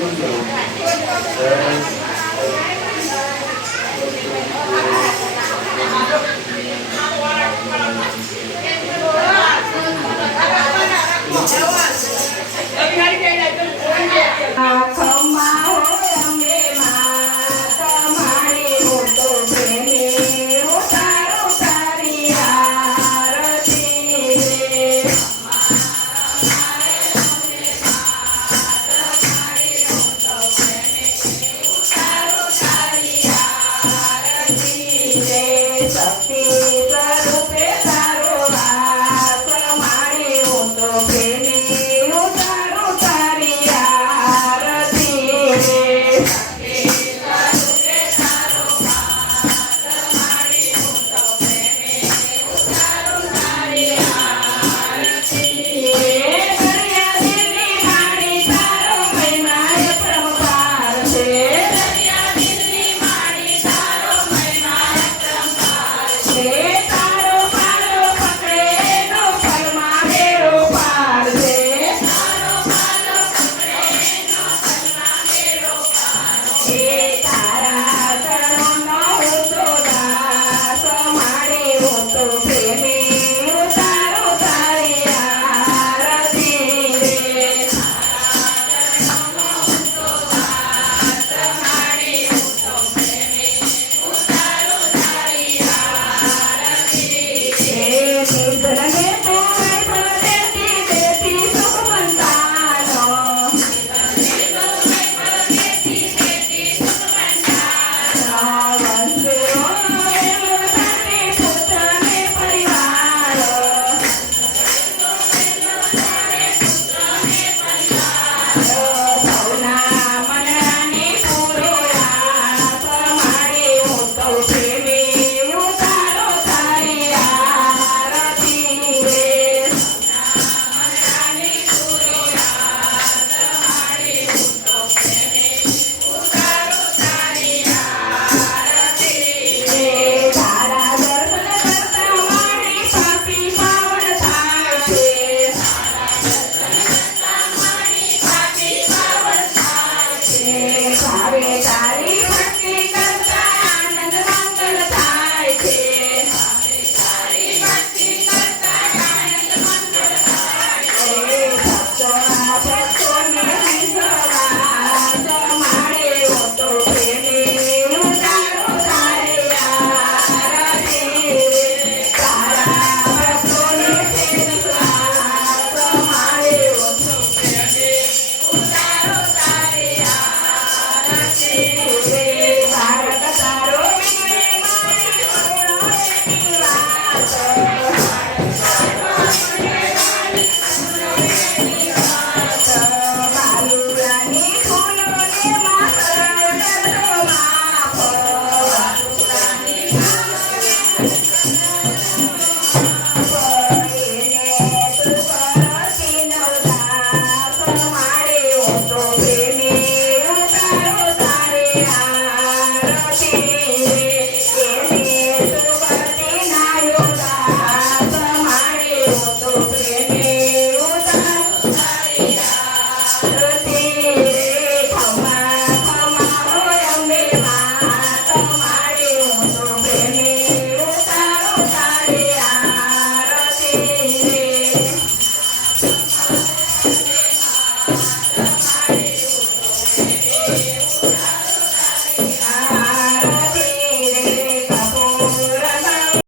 Thank you. છે. સારે તારી Peace.